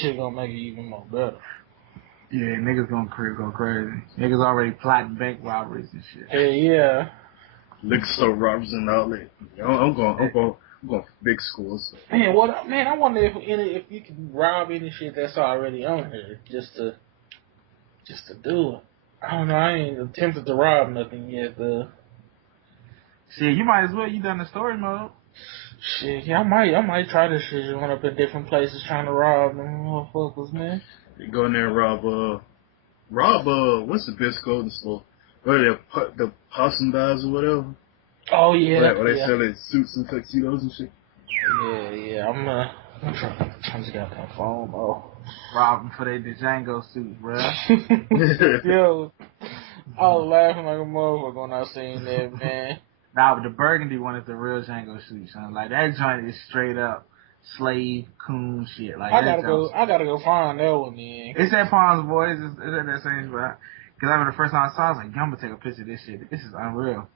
shit gonna make it even more better. Yeah, niggas gonna go crazy. Niggas already plotting bank robberies and shit. Yeah. Liquor store robberies and all that. I'm going for big schools. Man, I wonder if you can rob any shit that's already on here just to do it. I don't know. I ain't attempted to rob nothing yet, though. Shit, you might as well. You done the story mode. Shit, yeah, I might try this shit. Run up in different places trying to rob them motherfuckers, man. You go in there and rob what's the best clothing store? Where the possum guys or whatever. Oh yeah. Where they sell their suits and tuxedos and shit. Yeah. I'm trying to turn this goddamn phone off. Rob them for their Django suits, bruh. Yo, I was laughing like a motherfucker when I seen that, man. Nah, but the burgundy one is the real Django suit, son. Like, that joint is straight up slave coon shit. Like, I gotta go find that one then. It's at Palms Boys. It's at that same spot. Cause I remember the first time I saw it, I was like, yo, I'm gonna take a picture of this shit. This is unreal.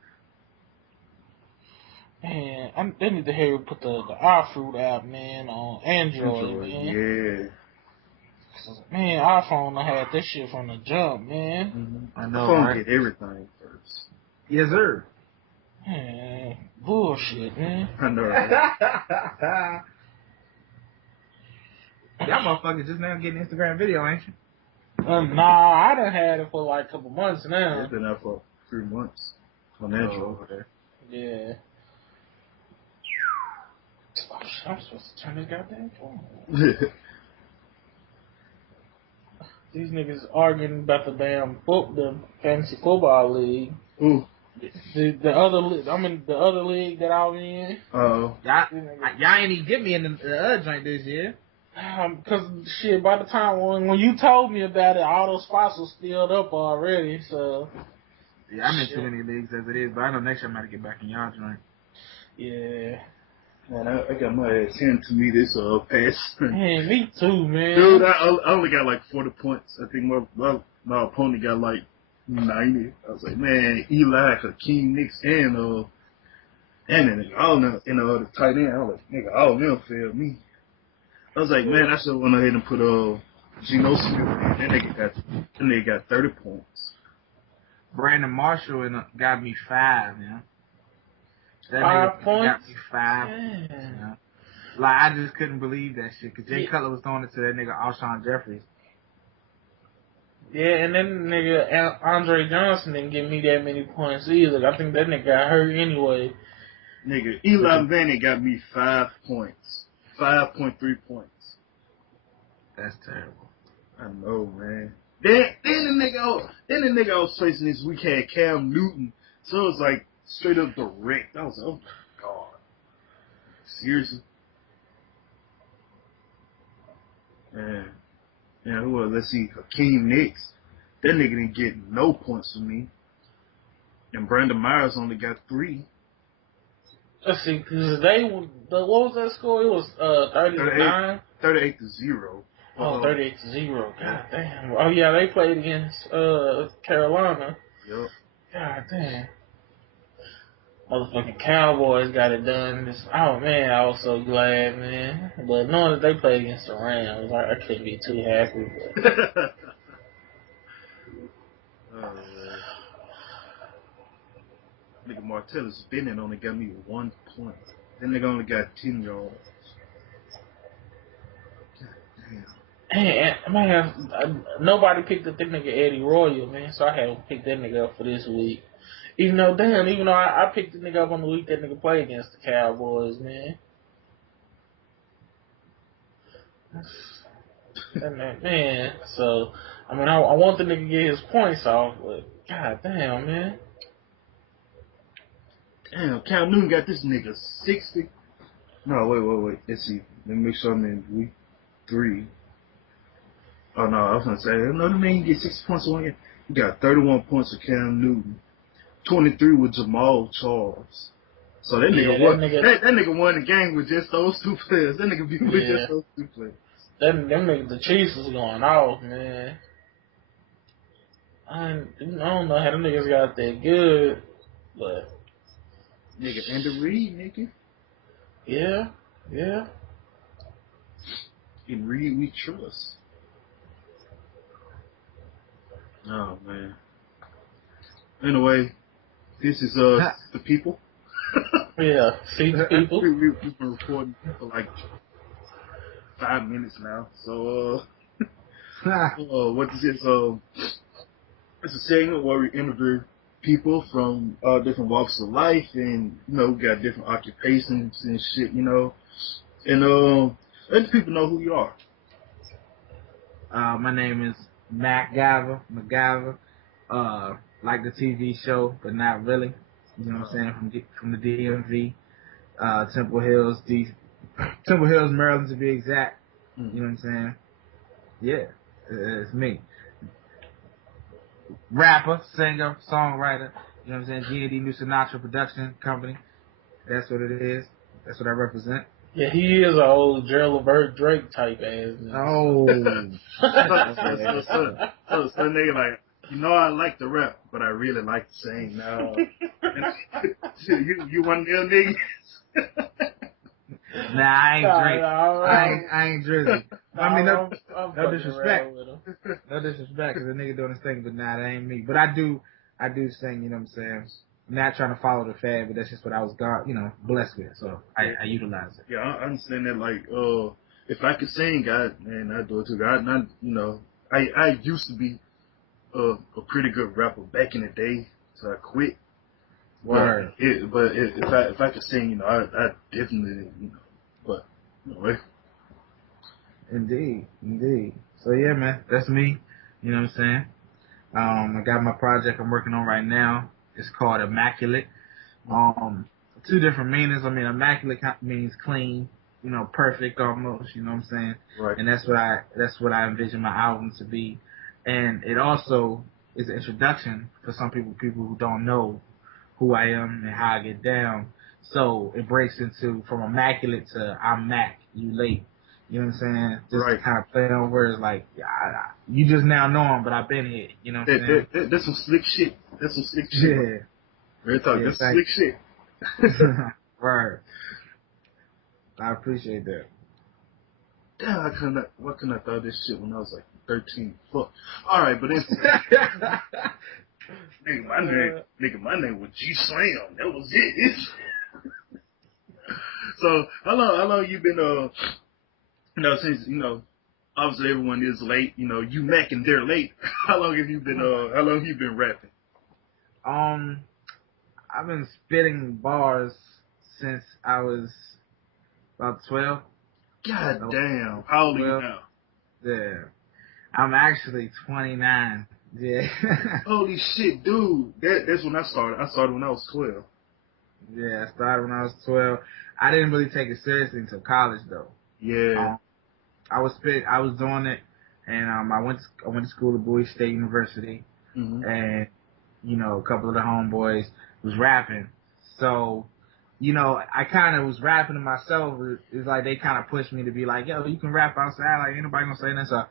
Man, they need to have you put the iFruit app, man, on Android, man. Yeah. Man, iPhone, I had this shit from the jump, man. I know, iPhone right? get everything first. Yes, sir. Man, bullshit, man. I know, right? Y'all motherfuckers just now getting Instagram video, ain't you? Nah, I done had it for like a couple months now. It's been out for 3 months on Android. Over there. Yeah. Oh, shit, I'm supposed to turn this goddamn phone. These niggas arguing about the fantasy football league. Ooh. The other league that I'm in. Oh. Y'all ain't even get me in the other joint this year. Cause shit, by the time when you told me about it, all those spots was filled up already. So. Yeah, I'm in too many leagues as it is, but I know next year I'm gonna get back in y'all joint. Yeah. Man, I got my ass handed to me this past. Man, me too, man. Dude, I only got like 40 points. I think my opponent got like 90. I was like, man, Eli, Hakeem, Nicks, and then all in the tight end. I was like, nigga, all of them failed me. I was like, man, I should have went ahead and put Geno Smith in. That nigga got 30 points. Brandon Marshall got me 5, man. That 5 points? Got me 5. Yeah. Like, I just couldn't believe that shit. Cause Jay Cutler was throwing it to that nigga Alshon Jeffries. Yeah, and then nigga Andre Johnson didn't give me that many points either. I think that nigga got hurt anyway. Nigga, Eli Manning got me 5 points. 5.3 points. That's terrible. I know, man. Then the nigga I was facing this week had Cam Newton. So it was like straight up direct. I was like, oh my God. Seriously? Man. Yeah, who else? Let's see. Hakeem Nicks. That nigga didn't get no points from me. And Brandon Myers only got 3. Let's see, cause what was that score? It was 30-9? 38-0. Oh, 38-0. God damn. Oh yeah, they played against Carolina. Yep. God damn. Motherfucking Cowboys got it done. Oh man, I was so glad, man. But knowing that they played against the Rams, I couldn't be too happy. But. Oh, nigga Martellus Bennett only got me 1 point. Then nigga only got 10 yards. God damn. Hey, man, nobody picked up that nigga Eddie Royal, man, so I had to pick that nigga up for this week. Even though I picked the nigga up on the week that nigga played against the Cowboys, man. Man, so, I mean, I want the nigga to get his points off, but god damn, man. Damn, Cam Newton got this nigga 60. No, wait. Let's see. Let me make sure I'm in week 3. Oh, no, I was going to say, no, the man get 60 points on you. He got 31 points with Cam Newton. 23 with Jamal Charles. So that nigga won. That nigga won the game with just those 2 players. That nigga beat with just those 2 players. Them niggas, the Chiefs was going off, man. I don't know how them niggas got that good, but nigga, Andy Reid, nigga. Yeah. In Reed we trust. Oh man. Anyway, this is the people. Yeah, see the people. We've been recording for like 5 minutes now. So what this is it's a segment where we interview people from different walks of life, and we got different occupations and shit, and let the people know who you are. My name is MacGuyver. Like the TV show, but not really. You know what I'm saying? From the DMV, Temple Hills, Maryland to be exact. You know what I'm saying? Yeah, it's me. Rapper, singer, songwriter. You know what I'm saying? G&D New Sinatra Production Company. That's what it is. That's what I represent. Yeah, he is an old Gerald Levert Drake type ass. Oh. So nigga like, I like to rap, but I really like to sing. No, you one of them niggas. Nah, I ain't Drake. I ain't Drizzy. I mean, no disrespect. No disrespect, cause the nigga doing his thing, but nah, that ain't me. But I do sing. You know what I'm saying? I'm not trying to follow the fad, but that's just what I was blessed with. So I utilize it. Yeah, I understand that. Like, if I could sing, I'd do it too. I used to be a pretty good rapper back in the day, so I quit. Word. But if I could sing, I definitely, but anyway. Indeed. So yeah, man, that's me. You know what I'm saying? I got my project I'm working on right now. It's called Immaculate. Two different meanings. I mean, immaculate means clean, perfect almost. You know what I'm saying? Right. And that's what I envision my album to be. And it also is an introduction for some people who don't know who I am and how I get down. So it breaks into from immaculate to I'm Mac, you late. You know what I'm saying? Just right. kind of play on words like, you just now know him, but I've been here. You know what I'm saying? That's some slick shit. Yeah. Real talk, that's slick shit. Right. I appreciate that. Damn, why couldn't I thought this shit when I was like 13? Fuck. Alright, but it's my name was G Slam. That was it. So how long you been since obviously everyone is late, you Mac and they're late. How long have you been rapping? I've been spitting bars since I was about 12. God damn. How old are you now? Yeah. I'm actually 29. Yeah. Holy shit, dude. That's when I started. I started when I was 12. Yeah, I started when I was 12. I didn't really take it seriously until college though. Yeah. I was doing it, and I went to school at Bowie State University, and a couple of the homeboys was rapping. So, I kind of was rapping to myself. It's like they kind of pushed me to be like, yo, you can rap outside. Like, ain't nobody gonna say nothing. So,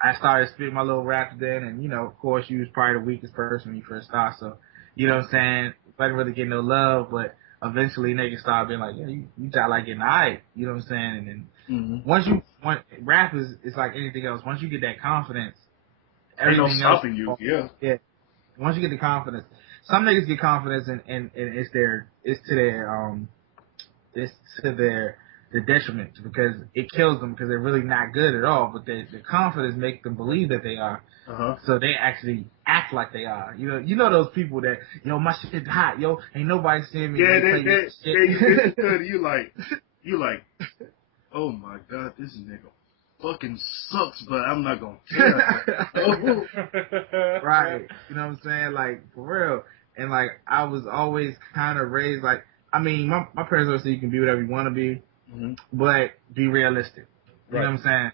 I started spitting my little raps then. And, of course, you was probably the weakest person when you first start. So, you know what I'm saying? I didn't really get no love, but eventually niggas started being like, yeah, you got like getting alright. You know what I'm saying? And then rap is like anything else. Once you get that confidence, everything ain't no stopping you. Yeah. Once you get the confidence, some niggas get confidence and it's to their detriment because it kills them because they're really not good at all. But the confidence makes them believe that they are. So they actually act like they are. You know those people that my shit hot, ain't nobody seeing me. Yeah, you like, oh my god, this nigga fucking sucks, but I'm not gonna care. Right. You know what I'm saying? Like, for real. And like, I was always kind of raised like, I mean, my parents always say you can be whatever you want to be, but be realistic. You know what I'm saying?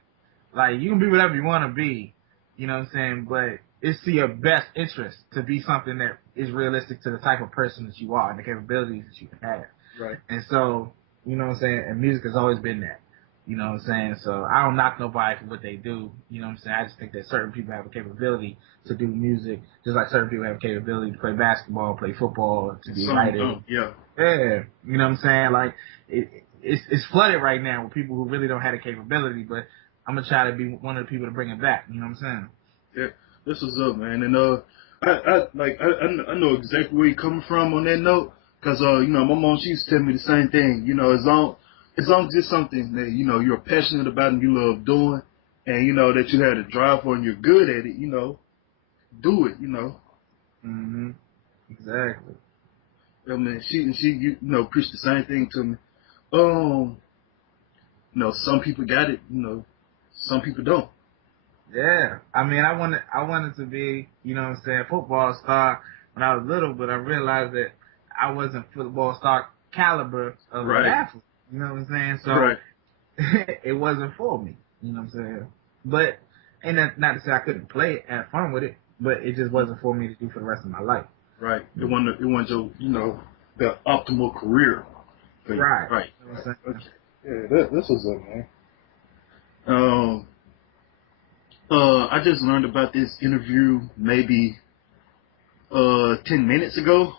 Like, you can be whatever you want to be, you know what I'm saying? But it's to your best interest to be something that is realistic to the type of person that you are and the capabilities that you have. Right. And so, you know what I'm saying? And music has always been that. You know what I'm saying? So I don't knock nobody for what they do. You know what I'm saying? I just think that certain people have a capability to do music, just like certain people have a capability to play basketball, play football, to be a writer. Yeah. Yeah. You know what I'm saying? Like, it's flooded right now with people who really don't have the capability, but I'm gonna try to be one of the people to bring it back. You know what I'm saying? Yeah, this was up, man. And I know exactly where you're coming from on that note, cause you know, my mom, she used to tell me the same thing. You know, as long as it's something that, you know, you're passionate about and you love doing, and you know that you had a drive for and you're good at it, you know, do it. You know. Mhm. Exactly. I mean, she you know, preached the same thing to me. You know, some people got it. You know, some people don't. Yeah. I mean, I wanted to be, you know what I'm saying, football star when I was little, but I realized that I wasn't football star caliber of an Right. athlete. You know what I'm saying? So Right. it wasn't for me. You know what I'm saying? But and that, not to say I couldn't play it, have fun with it, but it just wasn't for me to do for the rest of my life. Right. It wasn't your, you know, the optimal career for you. Right. Right. You know what I'm saying? Okay. Yeah, this was up, man. I just learned about this interview maybe 10 minutes ago.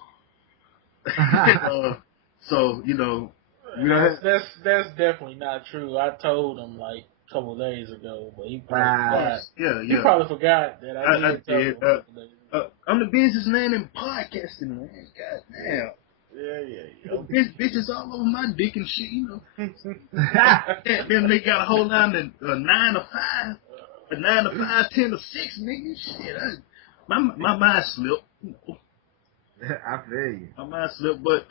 So, you know, That's definitely not true. I told him like a couple of days ago, but he probably Wow. forgot. Yeah. He probably forgot that I did tell him. A couple days ago. I'm the businessman in podcasting, man. God damn. Yeah. Okay. Bitches all over my dick and shit, you know. Then they got a whole line to 9 to 5, a 9 to 5, 10 to 6, nigga. Shit, my mind slipped. You know. I feel you. My mind slipped, but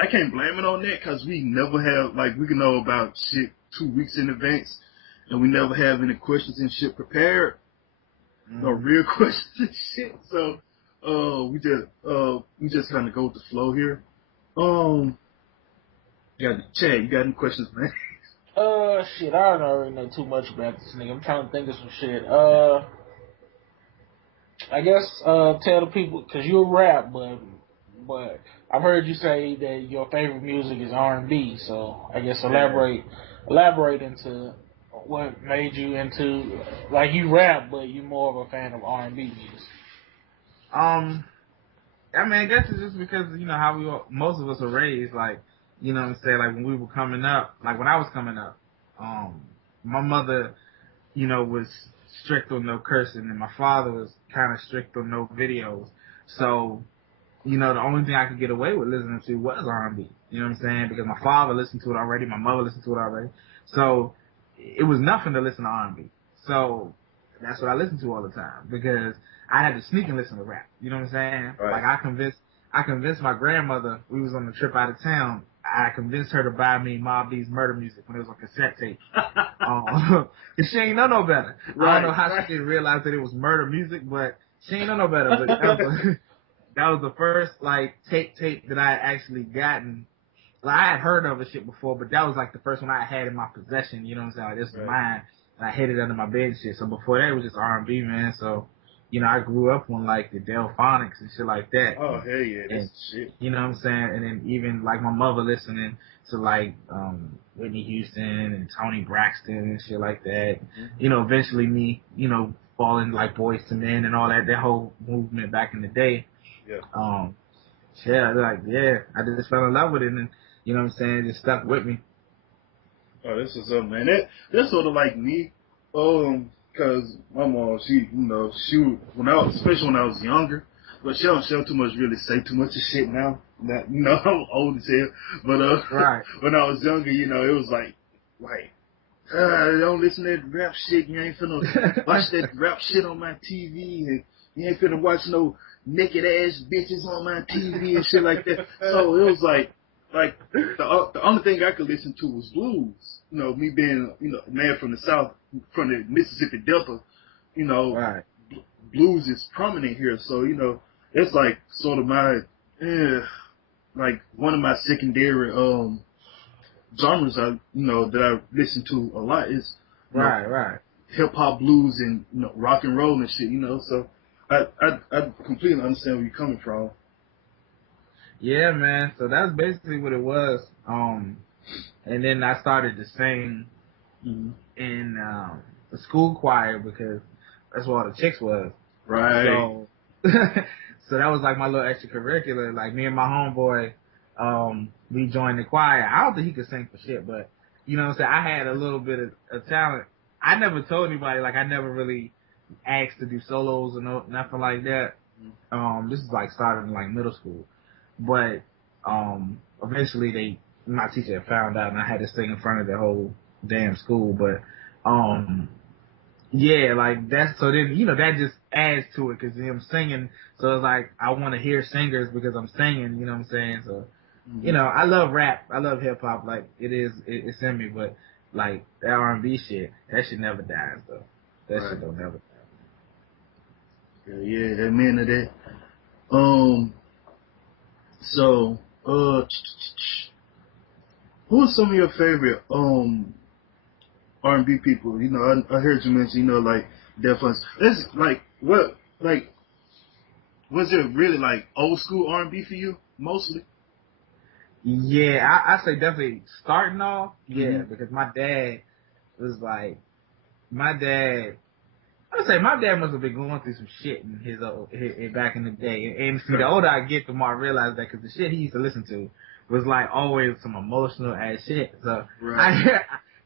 I can't blame it on that because we never have, like, we can know about shit 2 weeks in advance, and we never have any questions and shit prepared. No real questions and shit. So we just kind of go with the flow here. Chad, you got any questions, man? Shit, I don't already know too much about this nigga. I'm trying to think of some shit. I guess tell the people, cause you rap, but I've heard you say that your favorite music is R&B. So I guess elaborate into what made you into, like, you rap, but you more of a fan of R&B music. I mean, I guess it's just because, you know, how most of us are raised, like, you know what I'm saying, like when we were coming up, like when I was coming up, my mother, you know, was strict on no cursing, and my father was kind of strict on no videos. So, you know, the only thing I could get away with listening to was R&B. You know what I'm saying? Because my father listened to it already, my mother listened to it already. So it was nothing to listen to R&B. So that's what I listened to all the time because I had to sneak and listen to rap. You know what I'm saying? Right. Like I convinced my grandmother. We was on a trip out of town. I convinced her to buy me Mobb Deep's Murder Music when it was on cassette tape. And she ain't know no better. I don't know how she didn't realize that it was murder music, but she ain't know no better. But that was the first like tape that I had actually gotten. Like, I had heard of the shit before, but that was like the first one I had in my possession. You know what I'm saying? Like, this is mine, and I hid it under my bed and shit. So before that, it was just R&B, man. So, you know, I grew up on like the Delphonics and shit like that. Oh hell yeah, that's shit. You know what I'm saying? And then even like my mother listening to like Whitney Houston and Toni Braxton and shit like that. Mm-hmm. You know, eventually me, you know, falling like Boys to Men and all that whole movement back in the day. Yeah. I just fell in love with it, and you know what I'm saying, it just stuck with me. Oh, this is up, man. That's sort of like me, cause my mom, she, you know, especially when I was younger, but she don't too much really say too much of shit now. That, you know, I'm old as hell, but when I was younger, you know, it was like, don't listen to that rap shit. You ain't finna watch that rap shit on my TV, and you ain't finna watch no naked ass bitches on my TV and shit like that. So it was like the only thing I could listen to was blues. You know, me being, you know, a man from the South, from the Mississippi Delta, you know, blues is prominent here. So, you know, it's like sort of my, like one of my secondary genres that I listen to a lot is hip hop, blues, and, you know, rock and roll and shit. You know, so I completely understand where you're coming from. Yeah, man. So that's basically what it was. And then I started to sing in the school choir because that's where all the chicks was. Right. So that was like my little extracurricular. Like me and my homeboy, we joined the choir. I don't think he could sing for shit, but you know what I'm saying? I had a little bit of talent. I never told anybody, like I never really asked to do solos or nothing like that. This is like starting in like middle school. But eventually my teacher had found out and I had to sing in front of the whole damn school. But yeah, like that's, so then, you know, that just adds to it because I'm singing. So it's like, I want to hear singers because I'm singing, you know what I'm saying? So, you know, I love rap. I love hip hop. Like it's in me, but like that R&B shit, that shit never dies though. That shit don't never die. Yeah, amen to that. So, who are some of your favorite R&B people? You know, I heard you mention, you know, like Def Leppard. That's like what, like, was it really like old school R&B for you mostly? Yeah, I say definitely starting off. Yeah, because my dad was like, I would say my dad must have been going through some shit in his back in the day. And see, the older I get, the more I realize that, because the shit he used to listen to was like always some emotional ass shit. So,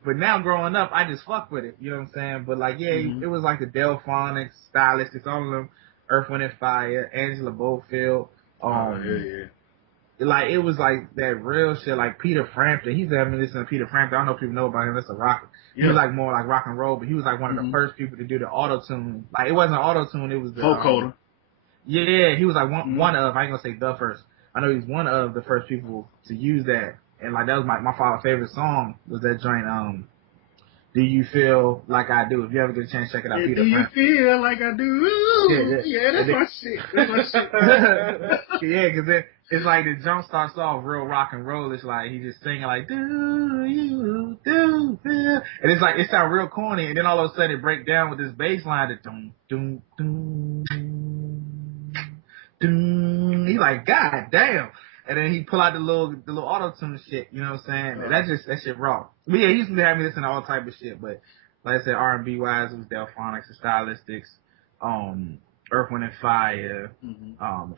but now growing up, I just fuck with it. You know what I'm saying? But like, yeah, it was like the Delphonics, Stylistics, all of them, Earth, Wind and Fire, Angela Bofield. Like, it was like that real shit, like Peter Frampton. He's having me listen to Peter Frampton. I don't know if people know about him. That's a rocker. He was like more like rock and roll, but he was like one of the first people to do the auto-tune. Like, it wasn't auto-tune, it was the vocoder. Yeah, he was like one of, I ain't gonna say the first. I know he was one of the first people to use that. And like, that was my father's favorite song, was that joint, Do You Feel Like I Do? If you ever get a chance, check it out. Peter Do you Frampton. feel like I do? Yeah, that's my shit. That's my shit. Yeah, because it's like the jump starts off real rock and roll. It's like he just singing like, do you do feel? And it's like, it sounds real corny. And then all of a sudden it breaks down with this bass line that doom, doom, doom, doom. He's like, God damn. And then he pull out the little auto-tune shit, you know what I'm saying? That shit raw. But yeah, he used to have me listen to all type of shit, but like I said, R&B wise, it was Delphonics and Stylistics, Earth, Wind and Fire,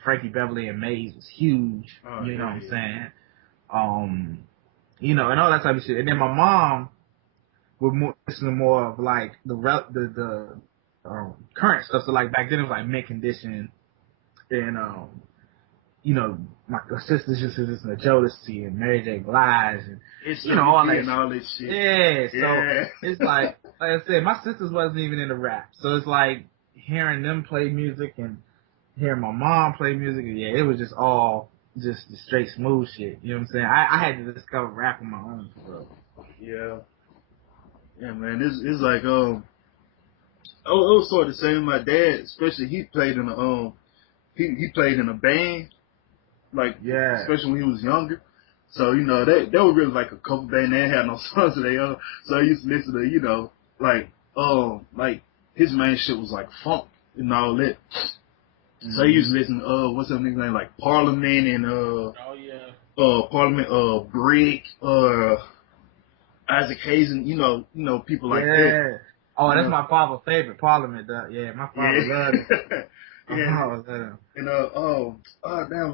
Frankie Beverly and Maze was huge, you know what I'm saying? You know, and all that type of shit. And then my mom would listen to more of like the current stuff. So like back then it was like Mint Condition and you know, my sisters used to listen to Jodeci and Mary J. Blige and you know, all that shit. Yeah, so it's like I said, my sisters wasn't even into rap. So it's like hearing them play music and hearing my mom play music, yeah, it was just all just the straight smooth shit. You know what I'm saying? I had to discover rap on my own, bro. Yeah, man, it's like it was sort of the same. My dad, especially, he played in he played in a band. Like, especially when he was younger. So, you know, they were really like a cover band. They didn't have no songs of their own. So I used to listen to, you know, like his main shit was like funk and all that. So I used to listen to, what's that nigga's name? Like Parliament and, Parliament, Brick, Isaac Hayes and, you know, people like that. Oh, that's my father's favorite, Parliament. Yeah, my father loved it. And damn, what's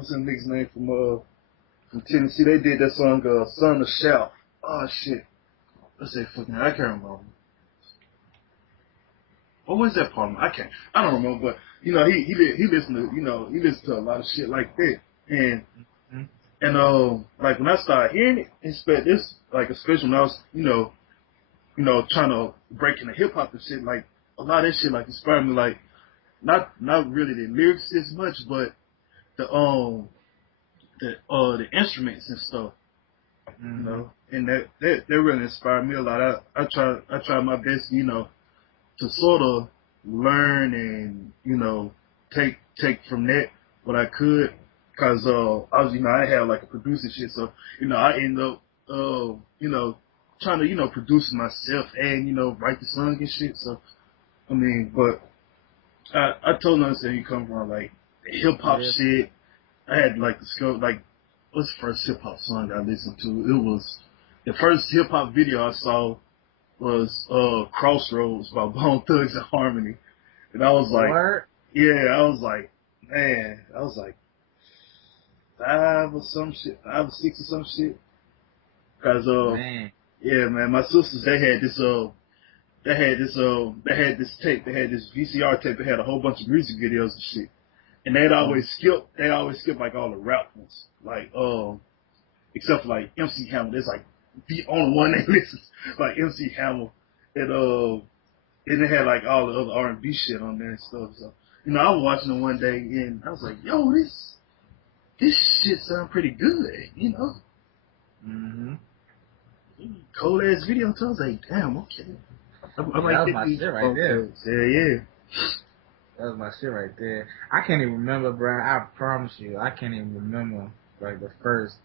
that nigga's name from Tennessee? They did that song, Son of Shout. Oh shit, what's that fucking? I can't remember. What was that part? I don't remember. But you know, he listened to, you know, he listened to a lot of shit like that. And like when I started hearing it, this like especially when I was, you know, trying to break into hip hop and shit, like a lot of that shit like inspired me, like. Not really the lyrics as much, but the instruments and stuff, you know, and that really inspired me a lot. I try my best, you know, to sort of learn and, you know, take from that what I could, cause I was, you know, I had like a producer shit, so you know I ended up you know, trying to, you know, produce myself and, you know, write the song and shit. So I mean, but. I totally understand you come from like hip hop shit. I had like the scope, like what's the first hip hop song I listened to? It was the first hip hop video I saw was Crossroads by Bone Thugs and Harmony, and I was like, I was like, man, I was like, 5 or some shit, 5 or 6 or some shit. Cause Man. yeah, man, my sisters they had this tape, they had this VCR tape, they had a whole bunch of music videos and shit. And they'd always skip like all the rap ones. Like except for like MC Hammer. That's like the only one they listens. Like MC Hammer. And they had like all the other R&B shit on there and stuff. So, you know, I was watching them one day and I was like, yo, this shit sound pretty good, you know? Mm-hmm. Cold ass video. So I was like, damn, okay. I might that was get my these shit right there. Yeah. That was my shit right there. I can't even remember, bro. I promise you, I can't even remember like the first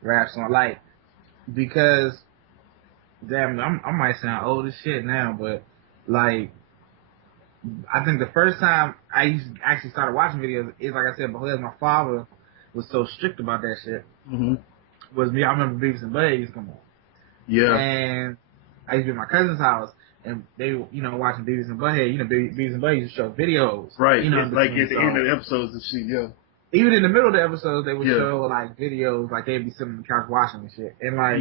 rap song. Like, because damn, I might sound old as shit now, but like, I think the first time I actually started watching videos is like I said, because my father was so strict about that shit. Mm-hmm. Was me. I remember Beavis and Butt used to come on. Yeah. And I used to be at my cousin's house, and they, you know, watching Beavis and Butthead. You know, Beavis and Butt used to show videos. Right. You know, like at the end of the episodes and shit, yeah. Even in the middle of the episodes, they would show, like, videos, like, they'd be sitting on the couch watching and shit. And, like,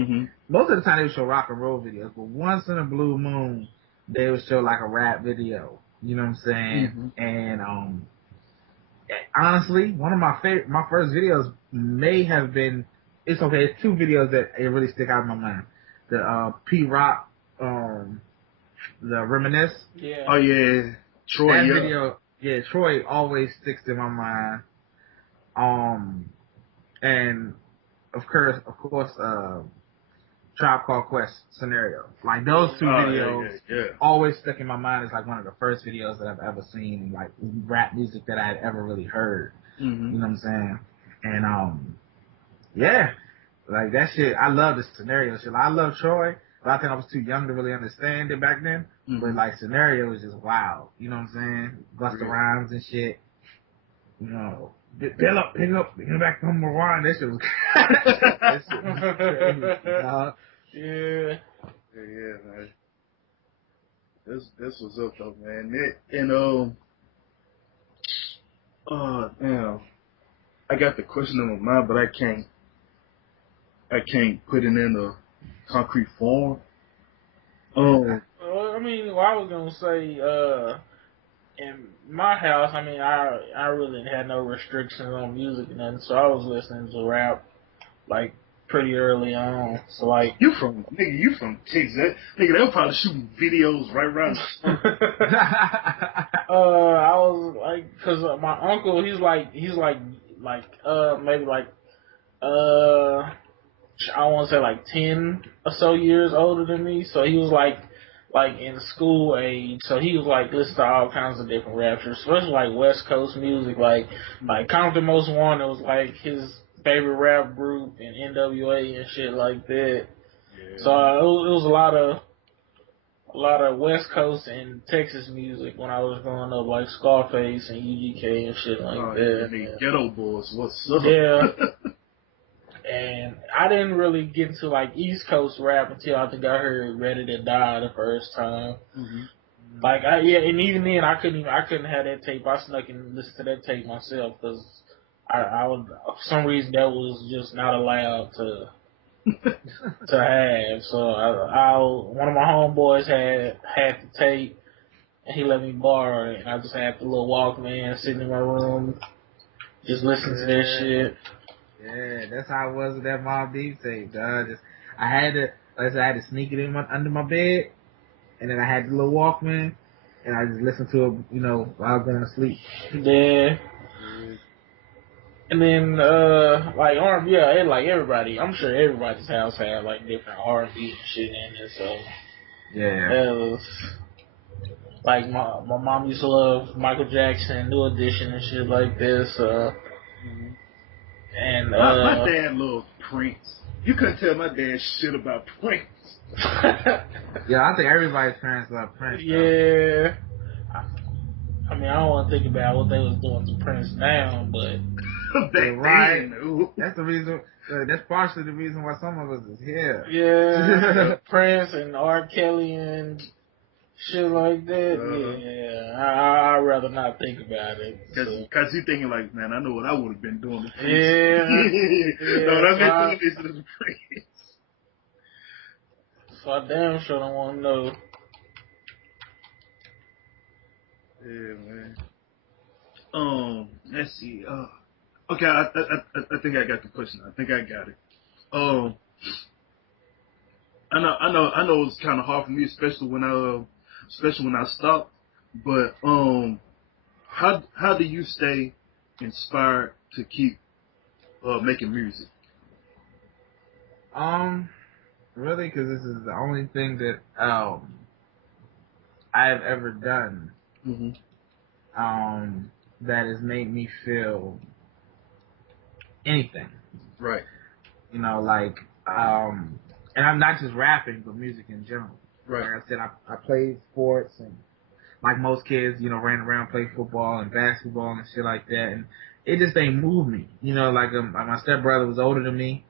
most of the time they would show rock and roll videos, but once in a blue moon, they would show, like, a rap video. You know what I'm saying? And, honestly, one of my first videos may have been, it's okay, it's 2 videos that really stick out in my mind. The, P-Rock, the Reminisce. Yeah. Oh, yeah. Troy, that video, Troy always sticks in my mind. And of course, Tribe Called Quest Scenario. Like those 2 videos always stuck in my mind as like one of the first videos that I've ever seen, like rap music that I had ever really heard. You know what I'm saying? And yeah, like that shit. I love the Scenario shit. Like, I love Troy, but I think I was too young to really understand it back then. But like Scenario was just wild. You know what I'm saying? Busta Rhymes and shit. You know. Pick up, back from the wine. That shit was crazy. Yeah. Yeah, man. This was up though, man. And damn. I got the question in my mind, but I can't put it in a concrete form. I mean, I was gonna say, in my house, I mean, I really had no restrictions on music and nothing, so I was listening to rap like pretty early on. So like, you from Texas? Nigga, they were probably shooting videos right around. I was like, cause my uncle, he's like maybe like I want to say like 10 or so years older than me. So he was like in school age. So he was like listening to all kinds of different rappers, especially like West Coast music, like Compton Most Wanted was like his favorite rap group, and NWA and shit like that. Yeah. So it was a lot of West Coast and Texas music when I was growing up, like Scarface and UGK and shit like that. Yeah, Ghetto Boys, what's up? Yeah. And I didn't really get into like East Coast rap until I think I heard Ready to Die the first time. Like and even then I couldn't have that tape. I snuck and listened to that tape myself because I would, for some reason that was just not allowed to have. So one of my homeboys had the tape and he let me borrow it, and I just had the little Walkman sitting in my room, just listening to that shit. Yeah, that's how it was with that Mobb Deep tape, dog. I had to sneak it in under my bed, and then I had the little Walkman, and I just listened to it, you know, while I was going to sleep. Yeah. And then, like R&B, like everybody, I'm sure everybody's house had like different R&B and shit in it. So yeah, it was like my mom used to love Michael Jackson, New Edition, and shit like this. And my dad loved Prince. You couldn't tell my dad shit about Prince. Yeah, I think everybody's parents love Prince. Yeah. I mean, I don't want to think about what they was doing to Prince now, but right. That's the reason. That's partially the reason why some of us is here. Yeah, Prince and R. Kelly and shit like that. Yeah, I I'd rather not think about it. Cause you thinking like, man, I know what I would have been doing. Yeah. No, what I've been doing is to the prince. So I damn sure don't want to know. Yeah, man. Let's see. Okay, I think I got the question. I think I got it. I know it's kind of hard for me, especially when I stopped. But how do you stay inspired to keep making music? Really, because this is the only thing that I've ever done. Mm-hmm. That has made me feel anything. Right. You know, like, and I'm not just rapping, but music in general. Right. Like I said, I played sports, and like most kids, you know, ran around, played football and basketball and shit like that, and it just ain't moved me. You know, like my stepbrother was older than me,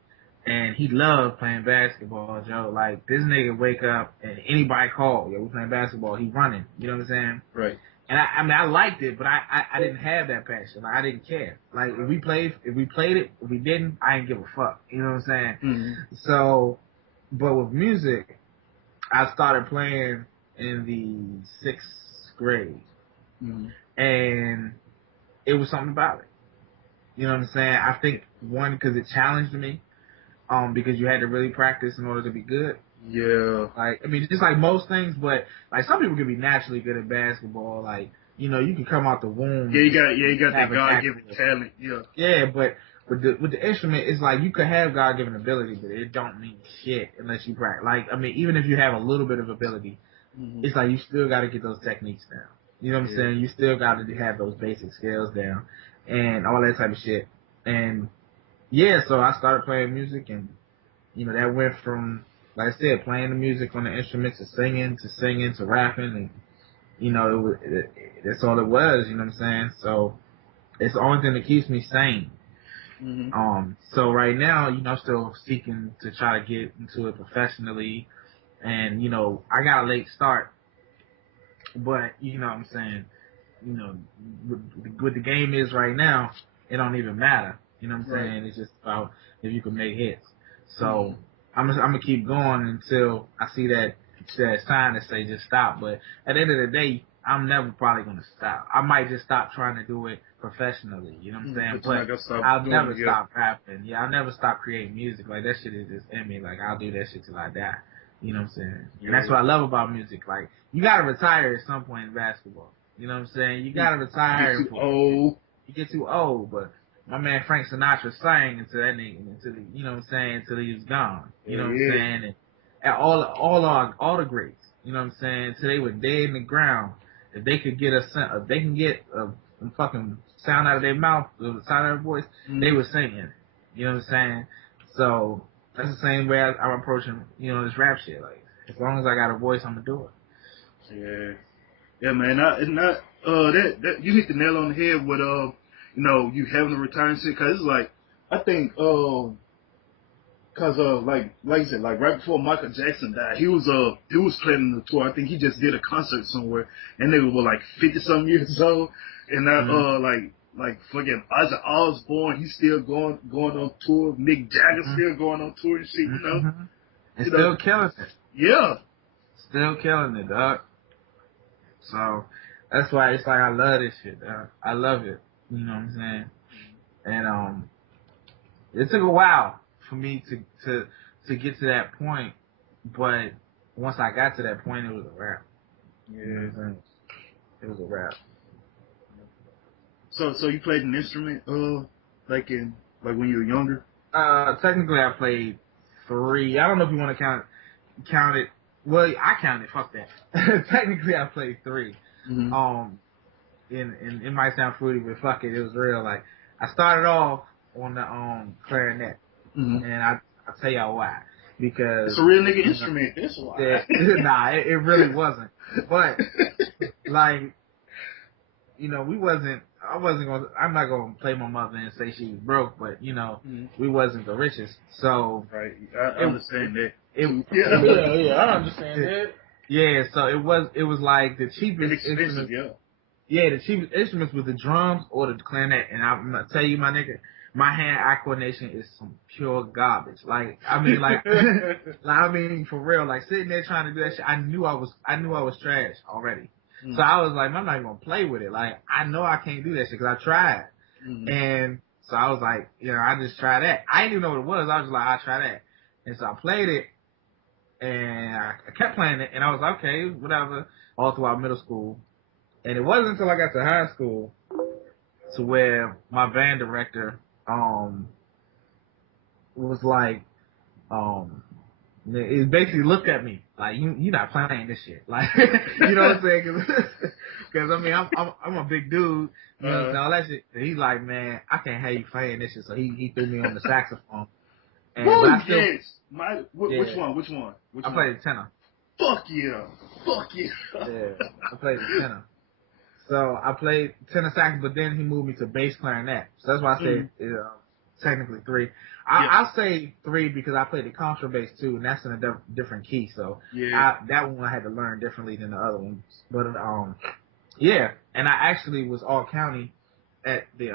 and he loved playing basketball, Joe. Like, this nigga wake up and anybody call, yo, we playing basketball, he running. You know what I'm saying? Right. And I mean, I liked it, but I didn't have that passion. Like, I didn't care. Like, if we played it, if we didn't, I didn't give a fuck. You know what I'm saying? Mm-hmm. So, but with music, I started playing in the 6th grade. Mm-hmm. And it was something about it. You know what I'm saying? I think, one, because it challenged me, because you had to really practice in order to be good. Yeah. Like, I mean, just like most things, but like some people can be naturally good at basketball. Like, you know, you can come out the womb. Yeah, you got that God-given natural talent. Yeah. Yeah, but with the instrument, it's like you could have God-given ability, but it don't mean shit unless you practice. Like, I mean, even if you have a little bit of ability, Mm-hmm. it's like you still got to get those techniques down. You know what I'm saying? You still got to have those basic skills down and all that type of shit. And yeah, so I started playing music, and you know, that went from, like I said, playing the music on the instruments to singing to rapping, and you know, that's all it was. You know what I'm saying? So it's the only thing that keeps me sane. Mm-hmm. So right now, you know, I'm still seeking to try to get into it professionally, and you know, I got a late start, but you know what I'm saying? You know, what the game is right now, it don't even matter. You know what I'm saying? It's just about if you can make hits. So I'm gonna keep going until I see that it's time to say just stop. But at the end of the day, I'm never probably gonna stop. I might just stop trying to do it professionally. You know what I'm saying? But I'll never stop rapping. Yeah, I'll never stop creating music. Like, that shit is just in me. Like, I'll do that shit till I die. You know what I'm saying? And that's what I love about music. Like, you gotta retire at some point in basketball. You know what I'm saying? You gotta retire. You get too old. You get too old, but my man Frank Sinatra sang until that nigga, you know what I'm saying, until he was gone. You know what I'm saying? And all the greats, you know what I'm saying, until they were dead in the ground. If they could get if they can get a fucking sound out of their mouth, the sound out of their voice, they were singing. You know what I'm saying? So that's the same way I'm approaching, you know, this rap shit. Like, as long as I got a voice, I'm gonna do it. Yeah, man. That you hit the nail on the head with you know, you having a retirement shit, cause it's like, I think cause like you said, like right before Michael Jackson died, he was planning the tour. I think he just did a concert somewhere, and they were like 50-something years old, and like fucking Ozzy Osbourne, he's still going on tour. Mick Jagger still going on tour and shit, you know. And still killing it. Yeah. Still killing it, dog. So that's why it's like I love this shit, dog. I love it. You know what I'm saying? And it took a while for me to get to that point, but once I got to that point, it was a wrap. Yeah. You know what I'm saying? It was a wrap. So you played an instrument, like when you were younger? Technically I played 3. I don't know if you want to count it. Well, I counted. Fuck that. Technically I played 3. Mm-hmm. And it might sound fruity, but fuck it, it was real. Like, I started off on the clarinet, and I'll tell y'all why. Because it's a real nigga instrument. That's why. Nah, it really wasn't. But like, you know, I'm not gonna play my mother and say she was broke, but you know, we wasn't the richest. So right, I understand that. Yeah, I understand that. Yeah, so it was like the cheapest inexpensive, instrument. Yeah, the cheapest instruments was the drums or the clarinet. And I'm gonna tell you, my nigga, my hand-eye coordination is some pure garbage. Like, I mean, for real. Like, sitting there trying to do that shit, I knew I was trash already. So I was like, I'm not even gonna play with it. Like, I know I can't do that shit because I tried. And so I was like, I just try that. I didn't even know what it was. I was just like, I'll try that. And so I played it, and I kept playing it, and I was like, okay, whatever, all throughout middle school. And it wasn't until I got to high school to where my band director was like, it basically looked at me like, you're not playing this shit. Like, you know what I'm saying? Because I mean, I'm a big dude, you know what I'm saying? All that shit. And he's like, man, I can't have you playing this shit. So he threw me on the saxophone. And oh, but I still, yes. Which one? I played the tenor. Fuck yeah. Yeah, I played the tenor. So I played tenor sax, but then he moved me to bass clarinet. So that's why I said technically 3. I'll say 3 because I played the contrabass too, and that's in a different key. So that one I had to learn differently than the other ones. But yeah, and I actually was all county at the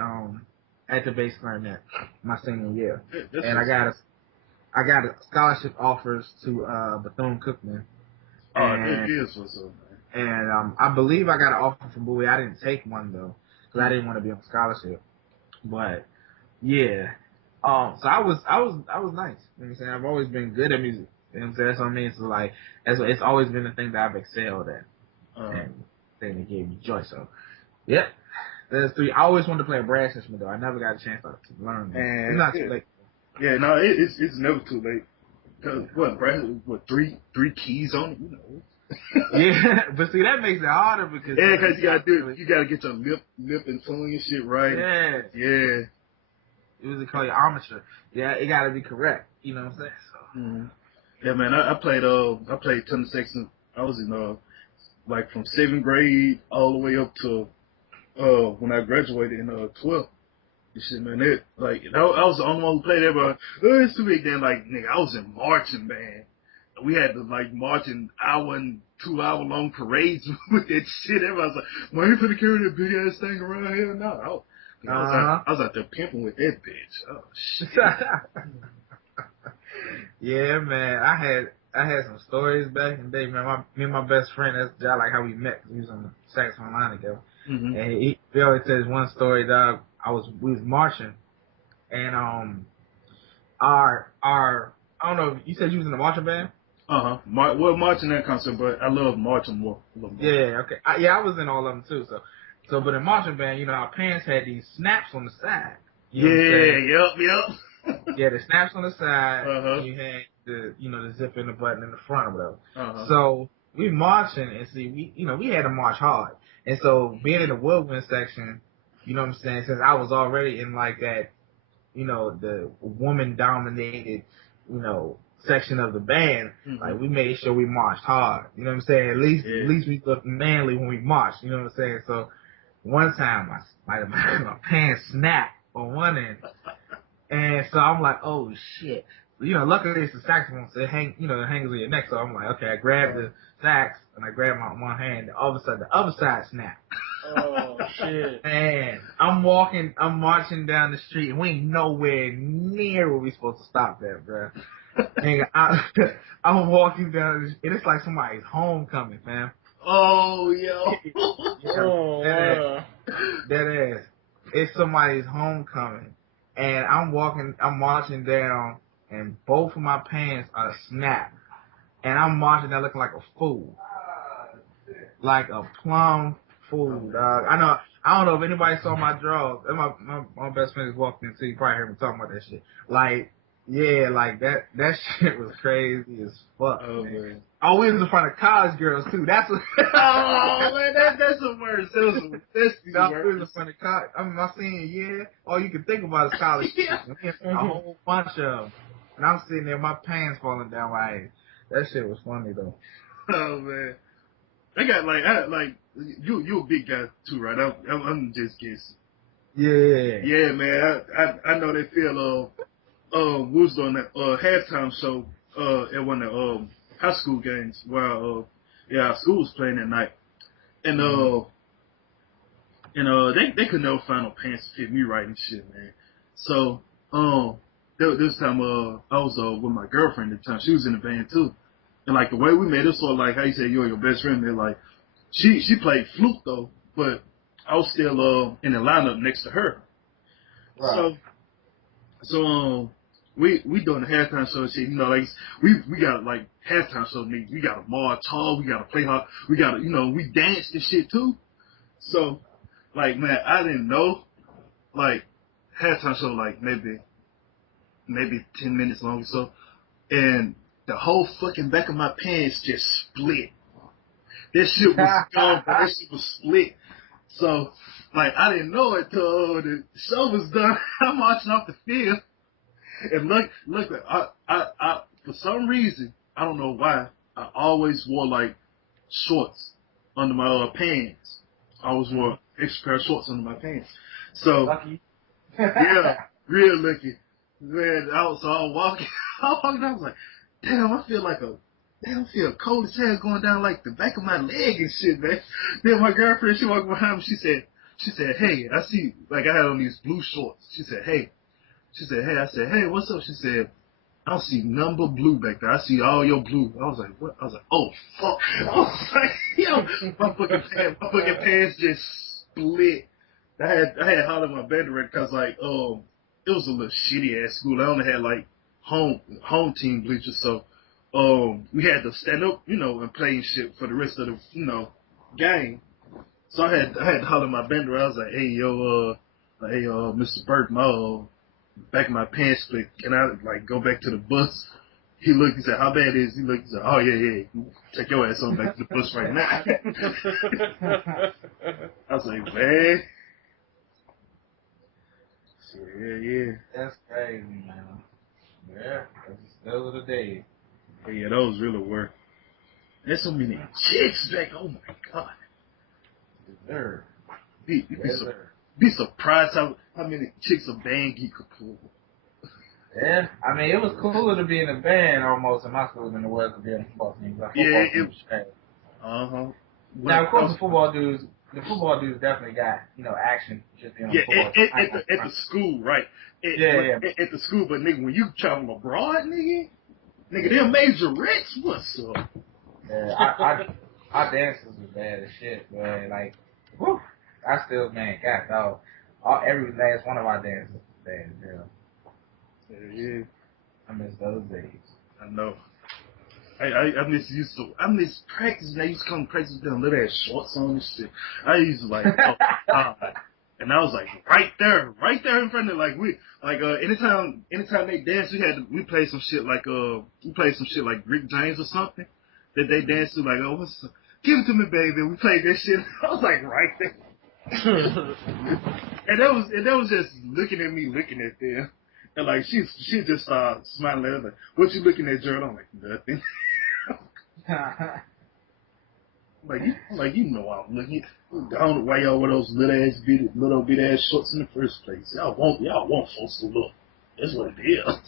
bass clarinet my senior year, and I got a scholarship offers to Bethune-Cookman. Oh, that is what's up, man. And I believe I got an offer from Bowie. I didn't take one though, because I didn't want to be on scholarship. But yeah, so I was nice. You know what I'm saying? I've always been good at music. You know what I'm saying? That's what I mean. So like, it's always been the thing that I've excelled at, and the thing that gave me joy. So yeah, there's 3. I always wanted to play a brass instrument though. I never got a chance to learn that. It's not too late. Yeah, no, it's never too late. Cause brass? What 3 keys on it? You know. Yeah, but see that makes it harder because because you gotta get your lip and tongue and shit right. Yeah. It was called your armature. Yeah, it gotta be correct. You know what I'm saying? So. Yeah, man. I played tenor sax. I was in like from 7th grade all the way up to when I graduated in 12th. And shit, man. I was the only one who played that, but it's too big. Then nigga, I was in marching band. We had to march in hour and 2 hour long parades with that shit. Everybody was like, "Why you finna carry that big ass thing around here?" No, I was out there pimping with that bitch. Oh shit. Yeah, man. I had some stories back in the day, man. Me and my best friend, that's just like how we met. We was on the saxophone line together. And he always says one story, dog. We was marching, and our I don't know. You said you was in the marching band. Marching that concert, but I love marching more. Yeah, okay. I was in all of them too. So, but in marching band, our pants had these snaps on the side. You know what I'm saying? Yep. Yeah, the snaps on the side. And you had the zip in the button in the front or whatever. So we marching and see, we had to march hard. And so being in the woodwind section, you know what I'm saying? Since I was already in like that, the woman dominated, section of the band, like we made sure we marched hard. You know what I'm saying? At least we looked manly when we marched. You know what I'm saying? So one time my pants snapped on one end, and so I'm like, oh shit. Luckily it's a saxophone, so it hangs on your neck. So I'm like, okay, I grabbed the sax and I grabbed my one hand, and all of a sudden the other side snapped. Oh shit! And I'm marching down the street, and we ain't nowhere near where we supposed to stop at, bro. And I'm walking down, and it's like somebody's homecoming, fam. Oh, yo. That ass. It's somebody's homecoming. And I'm marching down, and both of my pants are snapped. And I'm marching down looking like a fool. Like a plum fool, dog. I don't know if anybody saw my drawers. My best friend just walked in, so you probably heard me talking about that shit. That shit was crazy as fuck. Oh, man. Oh, we was in front of college girls too. That's what. Oh man, that's the worst. That's the worst. We was in front of college. I mean, my senior year, all you can think about is college. A whole bunch of them. And I'm sitting there, my pants falling down my ass. That shit was funny though. Oh man, I got you a big guy too, right? I'm just guessing. Yeah. Yeah, man. I know they feel we was doing that halftime show at one of the high school games where our school was playing that night, and and they could never find no pants to fit me right and shit, man. So this time I was with my girlfriend at the time. She was in the band too, and like the way we made it, sort of like how you say you and your best friend. They're like she played flute though, but I was still in the lineup next to her. Right. So we doing the halftime show and shit. You know, like we got like halftime show. We got to march hard. We got to play hard. We got to we danced and shit too. So like man, I didn't know like halftime show like maybe 10 minutes long or so, and the whole fucking back of my pants just split. That shit was gone, but that shit was split. So, like, I didn't know it till the show was done. I'm marching off the field, and look, I for some reason, I don't know why, I always wore like shorts under my pants. I always wore extra pair of shorts under my pants. So, lucky. Yeah, real lucky. Man, I was walking, I was like, damn, I feel cold as hell going down like the back of my leg and shit, man. Then my girlfriend, she walked behind me, she said, hey, I see, like I had on these blue shorts. She said, hey, I said, hey, what's up? She said, I don't see none but blue back there. I see all your blue. I was like, what? I was like, oh, fuck. I was like, yo, my fucking pants just split. I had hollered my bed direct because like, it was a little shitty ass school. I only had like home team bleachers, so we had to stand up, and play and shit for the rest of the, game. So I had to holler my bender. I was like, hey Mr. Burke, my back of my pants split. Can I like go back to the bus? He looked, he said, how bad is it? He looked, he said, oh yeah. Take your ass on back to the bus right now. I was like, man. So, yeah. That's crazy, man. Yeah, those are the days. Yeah, those really were. There's so many chicks back. Oh my god. There. Be surprised how many chicks a band geek could pull. Yeah, I mean it was cooler to be in a band almost in my school than it was to be on a football team. Like, it was. Now of course the football dudes definitely got action just being on the football team. At the school, right? At the school, but nigga, when you travel abroad, nigga, them major Rex, what's up? Yeah, our dances was bad as shit, man. Like, whew, I still, man, God, dog. Every last one of our dances was bad as hell. Yeah. I miss those days. I know. I miss practice, and I used to come to practice with them little ass shorts on and shit. I used to like, and I was like right there in front of anytime they dance, we played some shit like Rick James or something that they danced to, like, oh, what's up? Give it to me, baby. We played that shit. I was like right there. and that was just looking at them. And like she just started smiling at her, like, what you looking at, Jared? I'm like, nothing. I'm I'm looking. I don't know why y'all wear those little bit ass shorts in the first place. Y'all want folks to look. That's what it is.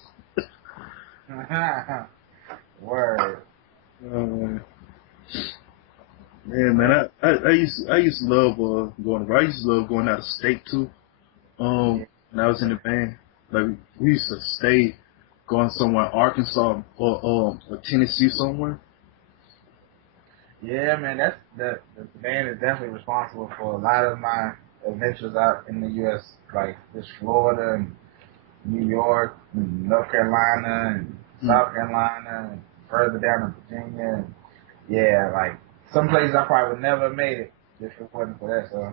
Word. Man, I used to love going. I used to love going out of state too. When I was in the band, like we used to stay going somewhere in Arkansas or Tennessee somewhere. Yeah, man, the band is definitely responsible for a lot of my adventures out in the U.S., like this Florida and New York and North Carolina and South Carolina and further down to Virginia. And yeah, like some places I probably would never have made it if it wasn't for that. So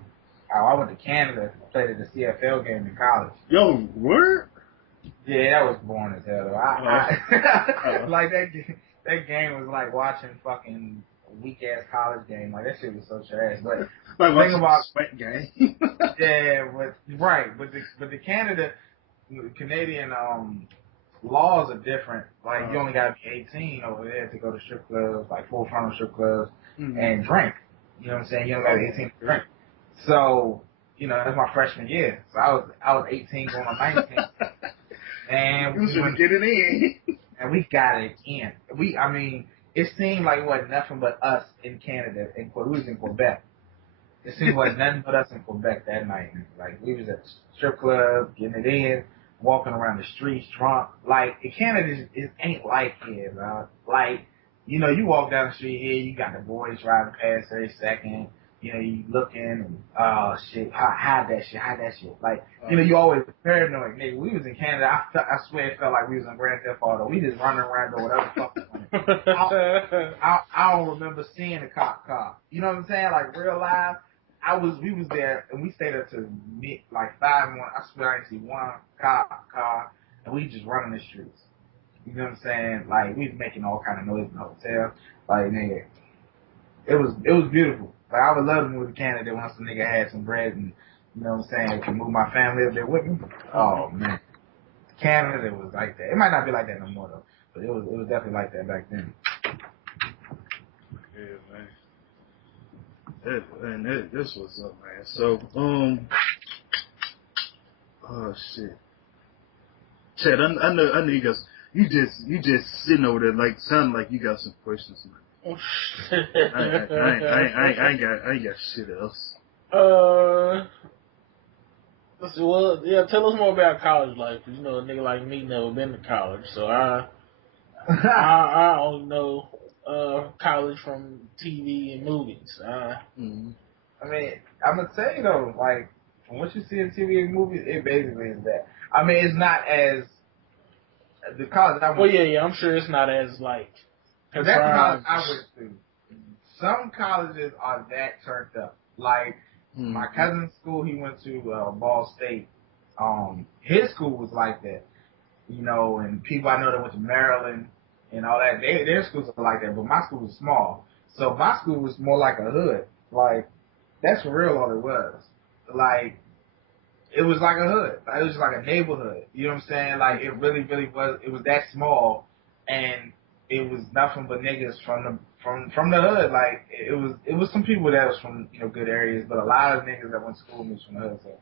I went to Canada, played at the CFL game in college. Yo, word? Yeah, that was boring as hell. I like that game was like watching fucking weak ass college game. Like that shit was so trash. But like watching a sweat game. Yeah, but the Canadian laws are different. Like you only gotta be 18 over there to go to strip clubs, like full frontal strip clubs, and drink. You know what I'm saying? You only got 18 to drink. So that's my freshman year. So I was 18 going on 19, and we should get it in. And we got it in. It seemed like it wasn't nothing but us in Canada, and we was in Quebec. it seemed like nothing but us in Quebec that night. Like, we was at the strip club, getting it in, walking around the streets drunk. Like, in Canada, it ain't like here, bro. Like, you know, you walk down the street here, you got the boys driving past every second. You know, you looking and, oh, shit, hide that shit. Like, you know, you always paranoid, nigga. We was in Canada, I swear it felt like we was in Grand Theft Auto. We just running around doing whatever the fuck we wanted. I don't remember seeing a cop car. You know what I'm saying? Like, real life. We was there, and we stayed up to like 5 1. I swear I didn't see one cop car, and we just running the streets. You know what I'm saying? Like, we was making all kind of noise in the hotel. Like, nigga, it was beautiful. Like, I would love to move to Canada once the nigga had some bread and, you know what I'm saying, could move my family up there with me. Oh, man. Canada was like that. It might not be like that no more, though. But it was definitely like that back then. Yeah, man. This was up, man. So, oh shit, Chad, I know you just sitting over there like sounding like you got some questions, man. I ain't got shit else. Let's see, well, yeah, tell us more about college life. You know, a nigga like me never been to college, so I only know college from TV and movies. I mean, I'm gonna tell you though, like, from what you see in TV and movies, it basically is that. I mean, it's not as the college I went. Well, yeah, I'm sure it's not as like. Cause that college I went to, some colleges are that turned up. Like my cousin's school, he went to Ball State. His school was like that, you know, and people I know that went to Maryland and all that, their schools are like that. But my school was small, so my school was more like a hood. Like, that's for real all it was. Like, it was like a hood. Like, it was like a neighborhood. You know what I'm saying? Like, it really, really was. It was that small, and it was nothing but niggas from the hood. Like, it was some people that was from, you know, good areas, but a lot of niggas that went to school was from the hood. So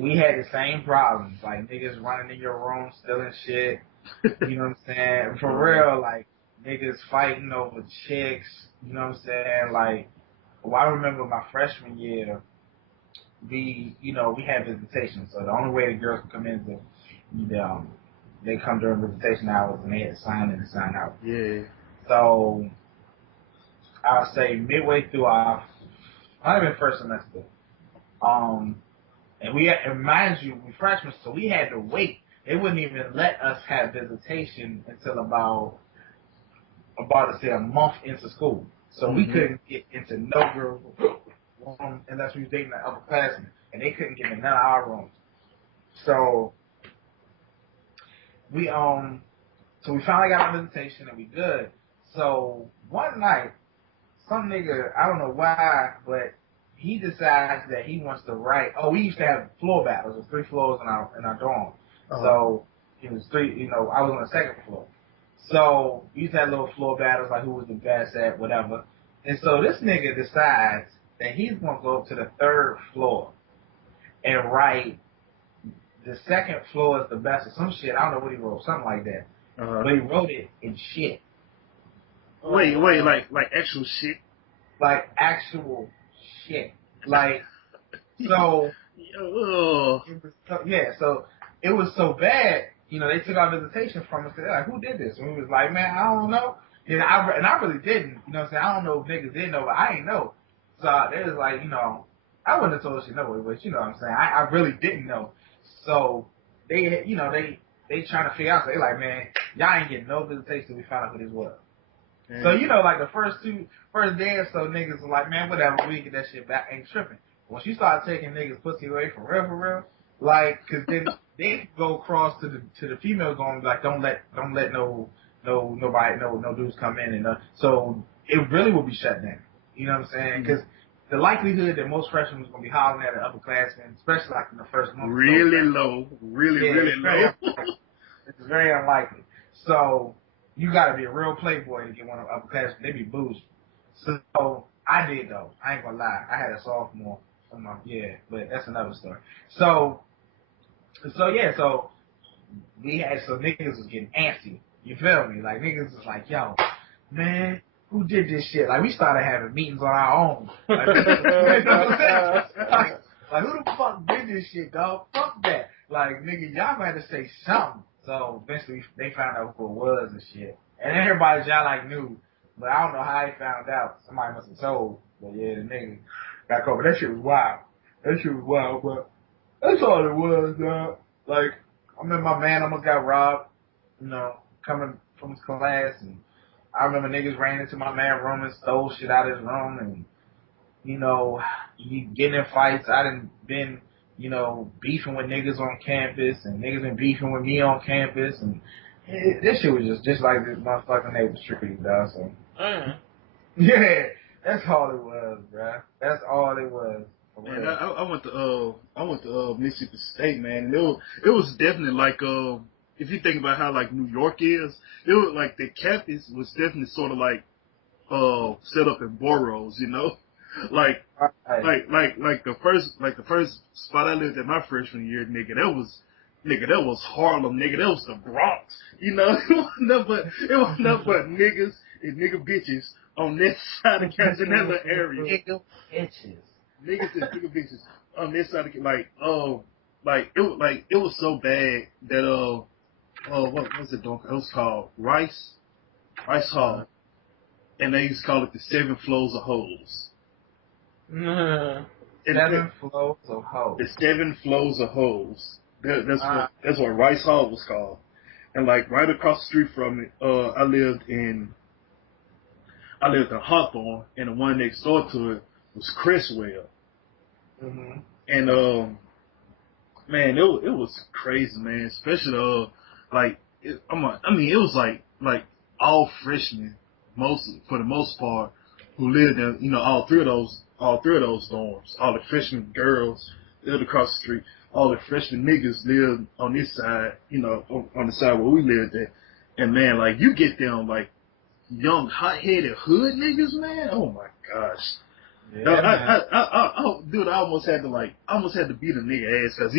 we had the same problems. Like, niggas running in your room, stealing shit. You know what I'm saying? For real, like, niggas fighting over chicks. You know what I'm saying? Like, well, I remember my freshman year, we had visitation. So the only way the girls could come in is they come during visitation hours and they had to sign in and sign out. Yeah. So I'll say midway through our, not even first semester, and mind you, we freshmen, so we had to wait. They wouldn't even let us have visitation until about to say a month into school. So we couldn't get into no girl room unless we was dating an upperclassman, and they couldn't get in none of our rooms. So we finally got our visitation and we good. So one night, some nigga, I don't know why, but he decides that he wants to write. Oh, we used to have floor battles. There's 3 floors in our dorm. So it was 3. You know, I was on the second floor. So we used to have little floor battles, like who was the best at whatever. And so this nigga decides that he's gonna go up to the 3rd floor and write the 2nd floor is the best or some shit. I don't know what he wrote, something like that. But he wrote it in shit. Wait, like actual shit? Like actual shit. Like, so, so it was so bad, you know, they took our visitation from us. They're like, who did this? And we was like, man, I don't know. And I really didn't. You know what I'm saying? I don't know if niggas did know, but I ain't know. So they was like, you know, I wouldn't have told you no, but you know what I'm saying? I really didn't know. So they, you know, they trying to figure out. So they like, man, y'all ain't getting no visitation till we found out who this was. So, you know, like the first day or so, niggas were like, man, whatever, we get that shit back, ain't tripping. Once you start taking niggas pussy away for real, like, cause then they go across to the females going like, don't let no dudes come in, and so it really will be shut down. You know what I'm saying? Cause the likelihood that most freshmen was gonna be hollering at an upperclassman, especially like in the first month, really low. It's very unlikely. So you gotta be a real playboy to get one of the upperclassmen. They be bougie. So I did though. I ain't gonna lie. I had a sophomore. But that's another story. So niggas was getting antsy. You feel me? Like niggas was like, yo, man, who did this shit? Like, we started having meetings on our own. Like, like, who the fuck did this shit, dog? Fuck that. Like, nigga, y'all gonna have to say something. So eventually they found out who it was and shit. And everybody y'all like knew. But I don't know how they found out. Somebody must have told. But yeah, the nigga got caught. But that shit was wild. That shit was wild, but that's all it was, dog. Like, I remember my man almost got robbed, you know, coming from his class, and I remember niggas ran into my man room and stole shit out of his room, and, you know, he getting in fights. I done been, you know, beefing with niggas on campus, and niggas been beefing with me on campus, and this shit was just like this motherfucking neighbor street, dog. So, yeah, that's all it was, bruh. That's all it was. Man, I went to Mississippi State, man. And it was definitely like if you think about how like New York is, it was like the campus was definitely sort of like set up in boroughs, you know, like the first spot I lived at my freshman year, nigga, that was Harlem, nigga, that was the Bronx, you know. It was nothing but niggas and nigga bitches on this side of the little area. Nigga bitches. Niggas and nigga bitches on this side of it was so bad that what was it doing? It was called Rice Hall, and they used to call it the 7 floors of hoes. 7 floors of hoes. The 7 floors of hoes. That's what Rice Hall was called. And like right across the street from it, I lived in Hawthorne, and the one next door to it was Cresswell. Mm-hmm. And man, it was crazy, man. Especially it was like all freshmen, for the most part, who lived in, you know, all three of those dorms. All the freshman girls lived across the street. All the freshman niggas lived on this side, you know, on the side where we lived at. And man, like, you get them like young hot-headed hood niggas, man. Oh my gosh. Yeah, no, I almost had to beat a nigga ass because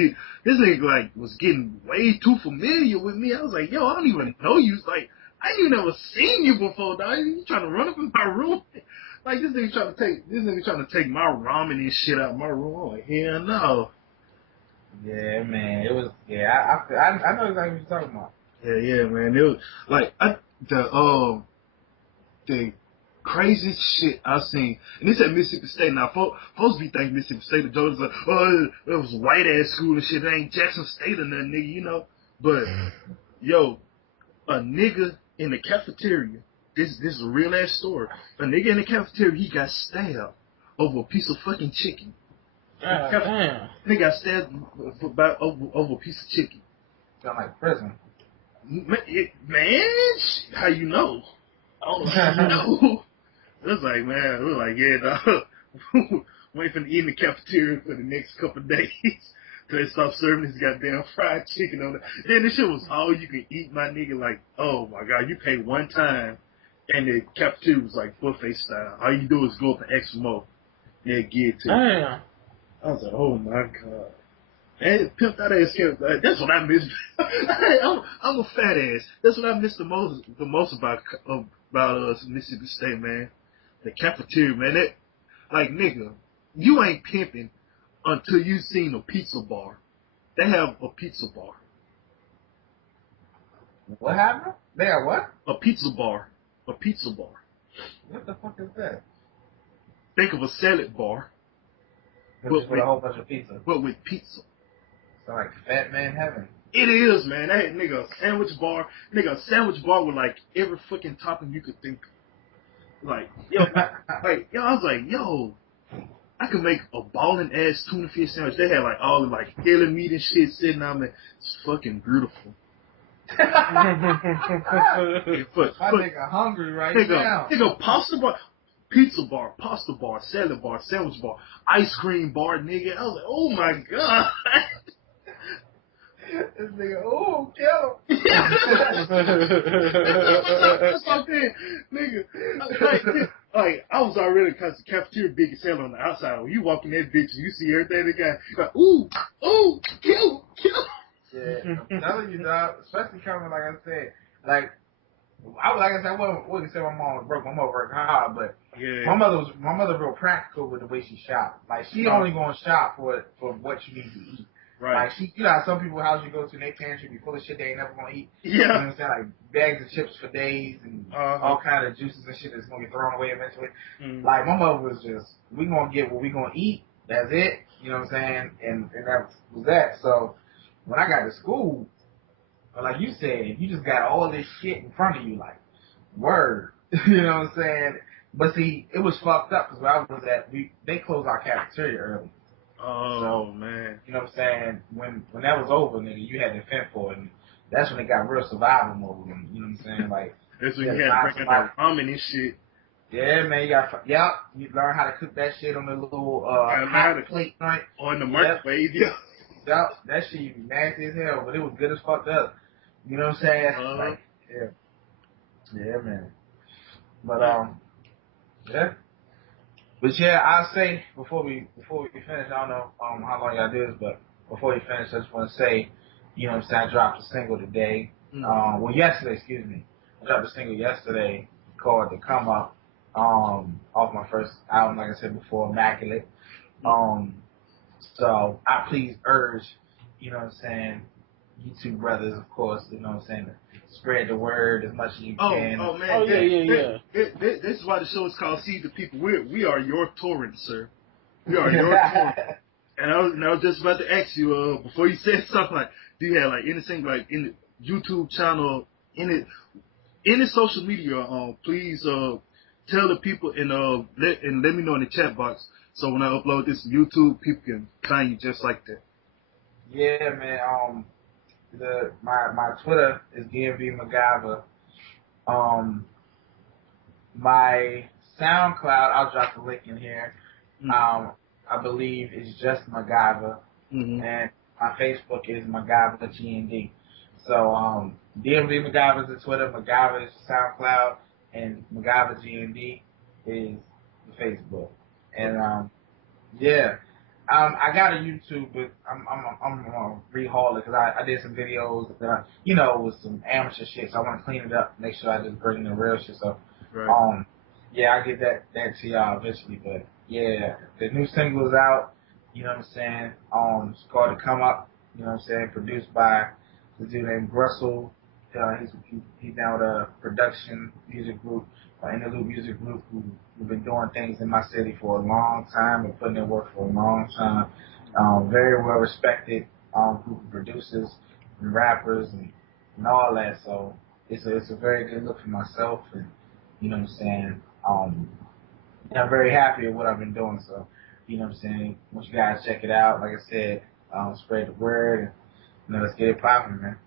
this nigga like was getting way too familiar with me. I was like, yo, I don't even know you. Like, I ain't even never seen you before, dog. You trying to run up in my room? Like, this nigga trying to take my ramen and shit out of my room. I'm like, hell no. Yeah, man. It was. Yeah, I know exactly what you're talking about. Yeah, man. It was like the craziest shit I've seen. And this at Mississippi State. Now, folks be thinking Mississippi State, the jokers like, oh, it was white ass school and shit. It ain't Jackson State or nothing, nigga, you know. But yo, a nigga in the cafeteria. This is a real ass story. A nigga in the cafeteria, he got stabbed over a piece of fucking chicken. Damn. Nigga got stabbed over a piece of chicken. Sound like prison. Man, how you know? Oh, how you know? It was like, man, we were like, yeah, dog. Wait for to eat in the cafeteria for the next couple of days till they stop serving this goddamn fried chicken on it. Then this shit was all you can eat, my nigga. Like, oh my god, you pay one time, and the cafeteria was like buffet style. All you do is go up and ask for more. They'll give it to you. Damn. I was like, oh my god. And pimped out ass kept, that's what I miss. I'm a fat ass. That's what I miss the most about Mississippi State, man. The cafeteria, man. That, like, nigga, you ain't pimping until you seen a pizza bar. They have a pizza bar. What happened? They have what? A pizza bar. A pizza bar. What the fuck is that? Think of a salad bar. With a whole bunch of pizza. But with pizza. So like fat man heaven. It is, man. That nigga, a sandwich bar with like every fucking topping you could think of. Like, yo, I was like, yo, I could make a ballin' ass tuna fish sandwich. They had like all the like deli meat and shit sitting on it. It's fucking beautiful. My nigga hungry right now. Nigga, pasta bar, pizza bar, pasta bar, salad bar, sandwich bar, ice cream bar, nigga. I was like, oh my god. This nigga, oh, kill him. That's what I'm saying, nigga. Like, I was already, because the cafeteria big as hell on the outside. When you walk in that bitch, you see everything they got. Like, ooh, kill. Yeah, I'm telling you, dog. Especially coming, like I said, like, like I said, I wouldn't say my mom was broke. My mom worked hard, but Yeah. my mother real practical with the way she shop. Like she only gonna shop for what you need to eat. Right. Like you know how some people's house you go to, and their pantry be full of shit they ain't never gonna eat. Yeah. You know what I'm saying? Like bags of chips for days and all kind of juices and shit that's gonna get thrown away eventually. Like my mother was just, we gonna get what we gonna eat. That's it. You know what I'm saying? And that was that. So when I got to school, like you said, you just got all this shit in front of you, like word. You know what I'm saying? But see, it was fucked up because where I was at, they closed our cafeteria early. Oh, So, man. You know what I'm saying? When that was over, nigga, you had to fend for it. And that's when it got real survival mode. And, you know what I'm saying? Like, that's when you had to break out that ramen and shit. Yeah, man, you learn how to cook that shit on the little hot plate, right? Or in the microwave, yeah. Yep, that shit used to be nasty as hell, but it was good as fucked up. You know what I'm saying? Like, yeah, man. But yeah. But yeah, I'll say before we finish, I don't know how long y'all do this, but before we finish, I just want to say, you know what I'm saying, I dropped a single today. Well, yesterday, excuse me. I dropped a single yesterday called "The Come Up," off my first album, like I said before, Immaculate. So I please urge, you know what I'm saying, you two brothers, of course, you know what I'm saying, to spread the word as much as you can. Oh man, yeah. This is why the show is called "See the People." We are your torrent, sir. We are your torrent. And I was just about to ask you before you said something like, do you have like anything like in the YouTube channel, any social media? Please tell the people and let me know in the chat box. So when I upload this to YouTube, people can find you just like that. Yeah, man. My Twitter is DMV MacGuyver. My SoundCloud, I'll drop the link in here. I believe it's just MacGyver, and my Facebook is MacGyver GND. So DMV MacGyver is the Twitter, MacGyver is the SoundCloud, and MacGyver GND is the Facebook. And yeah. I got a YouTube, but I'm gonna rehaul it because I did some videos that with some amateur shit, so I want to clean it up, make sure I just bring in the real shit. So, yeah, I'll get that to y'all eventually. But yeah, the new single is out. You know what I'm saying? It's called "To Come Up." You know what I'm saying? Produced by this dude named Russell. He's down with a production music group, Interlude Music Group, who've been doing things in my city for a long time and putting in work for a long time. Very well respected group of producers and rappers and all that. So it's a very good look for myself, and you know what I'm saying. I'm very happy with what I've been doing. So you know what I'm saying. Once you guys check it out, like I said, spread the word, and let's get it popping, man.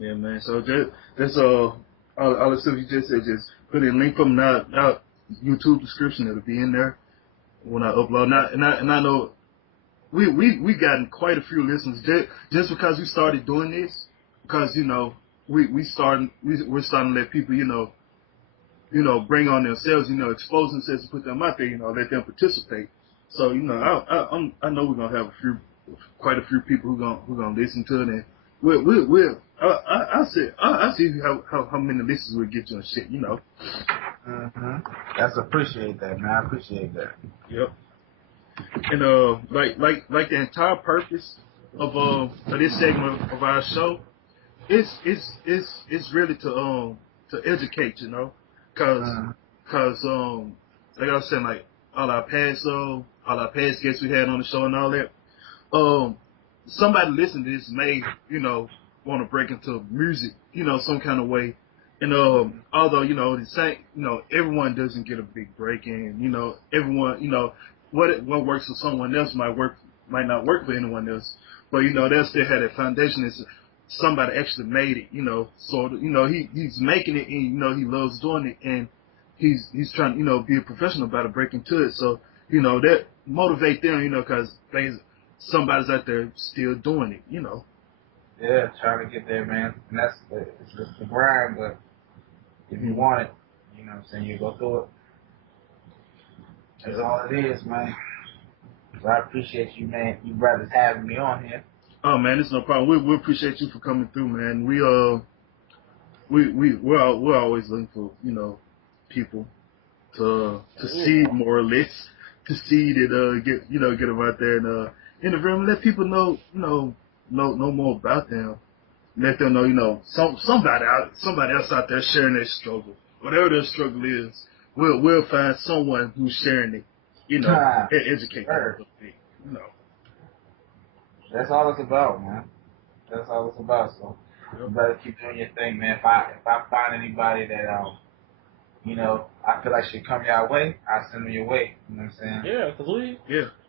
Yeah, man. So just all the stuff you just said, just put a link from that YouTube description. It'll be in there when I upload. And I know we gotten quite a few listeners just because we started doing this, because we're starting to let people bring on themselves, expose themselves and put them out there, let them participate. So I know we're gonna have quite a few people who gonna listen to it, and I see how many listeners we'll get you and shit, That's appreciate that, man. I appreciate that. Yep. And like the entire purpose of this segment of our show, it's really to educate, cause like I was saying, like all our past guests we had on the show and all that, somebody listening to this may want to break into music, some kind of way. And although the same, everyone doesn't get a big break, and everyone, what works for someone else might not work for anyone else. But they'll still have that foundation. It's somebody actually made it, so he's making it, and he loves doing it, and he's trying be a professional about it, break into it. So that motivate them, because somebody's out there still doing it, Yeah, trying to get there, man. And it's just the grind, but if you want it, you know what I'm saying, you go through it. That's all it is, man. So I appreciate you, man. You brothers having me on here. Oh man, it's no problem. We appreciate you for coming through, man. we're always looking for, people to seed more or less, to seed and get them out there and interview them, let people know more about them. Let them know, somebody else out there sharing their struggle. Whatever their struggle is, we'll find someone who's sharing it, educate them a little bit, That's all it's about, man. That's all it's about. So you better keep doing your thing, man. If I find anybody that I feel like should come your way, I send them your way. You know what I'm saying? Yeah, because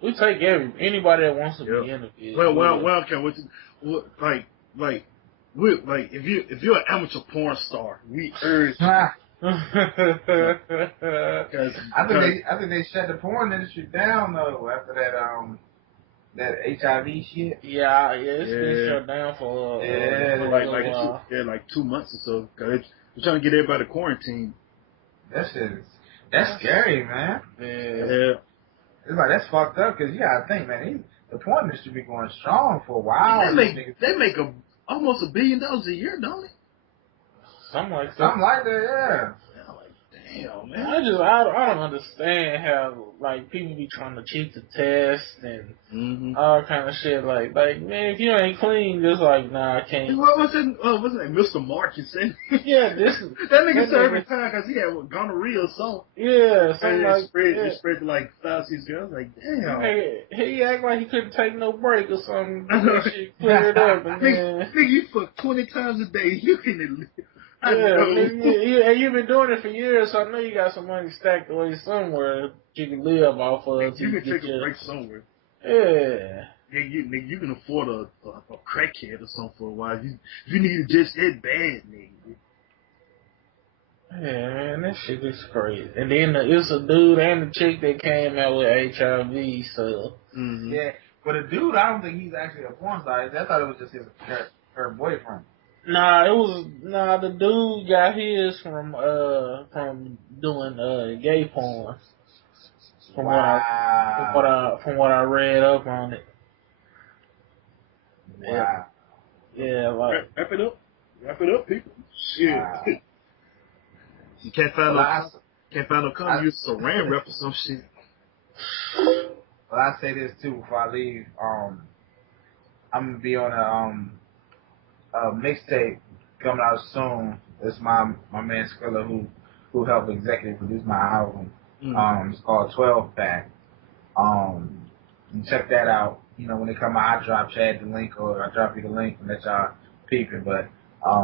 we take anybody that wants to be interviewed. Well, okay. If you're an amateur porn star, we urge. I think they shut the porn industry down though after that HIV shit. Yeah, it's been shut down for like 2 months or so. Cause they're trying to get everybody quarantined. That's scary, man. Yeah. It's like that's fucked up because you gotta think, man. The porn industry be going strong for a while. They make almost $1 billion a year, don't they? Something like that. Something like that, yeah. Damn, man. I don't understand how people be trying to cheat the test and all kind of shit. Like man, if you ain't clean, just nah, I can't. What's that? Mr. Marcus said. Yeah, that nigga said every time because he had gonorrhea or something. Yeah, something and it spread to like 5, 6 girls. Like damn. He act like he couldn't take no break or something. That shit cleared up. And nigga, you fuck 20 times a day. You can. Yeah, you've been doing it for years, so I know you got some money stacked away somewhere you can live off of. You can take a break somewhere. Yeah. Nigga, you can afford a crackhead or something for a while. If you need to just that bad, nigga. Yeah, man, that shit is crazy. And then it's a dude and a chick that came out with HIV, so. Mm-hmm. Yeah, but the dude, I don't think he's actually a porn star. I thought it was just her boyfriend. The dude got his from doing gay porn. From what I read up on it. Wow. Yeah, wrap it up, people. Shit. Wow. You can't find no comment. You saran wrap or some shit. Well, I say this too before I leave. I'm gonna be on a mixtape coming out soon. It's my man Skrilla who helped executive produce my album. It's called 12 Pack. And check that out. When it come out, I drop Chad the link or I drop you the link and let y'all peep it. But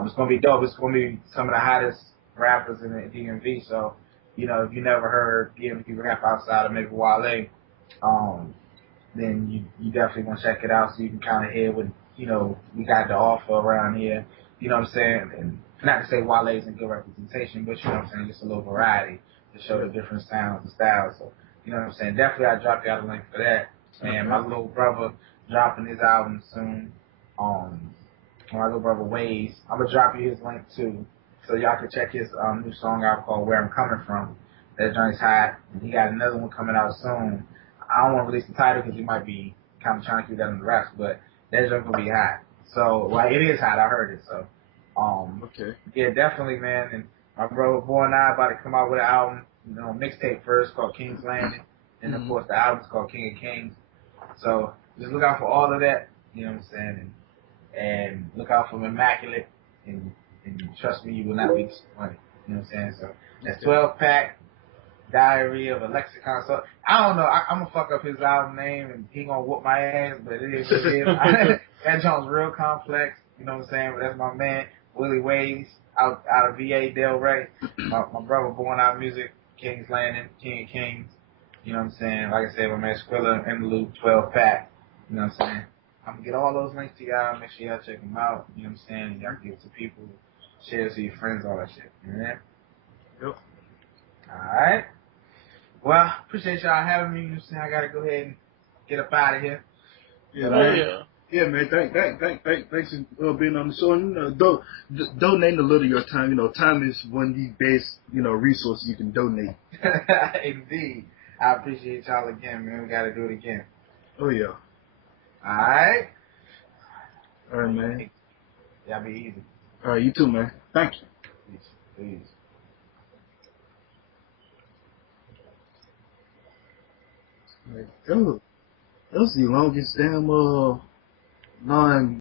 it's gonna be dope. It's gonna be some of the hottest rappers in the DMV. So, if you never heard DMV rap outside of maybe Wale, then you definitely want to check it out so you can kind of hear what, we got to offer around here. You know what I'm saying? And not to say Wale isn't good representation, but you know what I'm saying? Just a little variety to show the different sounds and styles. So, you know what I'm saying? Definitely I'll drop y'all the link for that. And my little brother dropping his album soon. My little brother Waze. I'm going to drop you his link too. So y'all can check his new song out called Where I'm Coming From. That joint's hot. And he got another one coming out soon. I don't want to release the title because he might be kind of trying to keep that on the wraps, but that joint gonna be hot. So, it is hot. I heard it. So, okay. Yeah, definitely, man. And my brother Boy and I about to come out with an album, mixtape first called King's Landing, and of course the album's called King of Kings. So just look out for all of that. You know what I'm saying? And look out for Immaculate, and trust me, you will not be disappointed. You know what I'm saying? So that's 12 Pack. Diary of a Lexicon. So I don't know. I'm gonna fuck up his album name and he gonna whoop my ass, but it is what it is. That joint's real complex. You know what I'm saying? But that's my man Willie Ways out of VA Del Rey. My brother born out of music. King's Landing, King of Kings. You know what I'm saying? Like I said, my man Skrilla and the Loop 12 Pack. You know what I'm saying? I'm gonna get all those links to y'all. Make sure y'all check them out. You know what I'm saying? And y'all give it to people, share it to your friends, all that shit. You know that? Yep. Alright. Well, appreciate y'all having me. You know what I'm saying? I gotta go ahead and get up out of here. Yeah, man. Yeah, man. Thanks for being on the show. And, donate a little of your time. Time is one of the best, resources you can donate. Indeed. I appreciate y'all again, man. We gotta do it again. Oh, yeah. Alright? All right, man. Y'all be easy. All right, you too, man. Thank you. Peace. Like, that was the longest damn non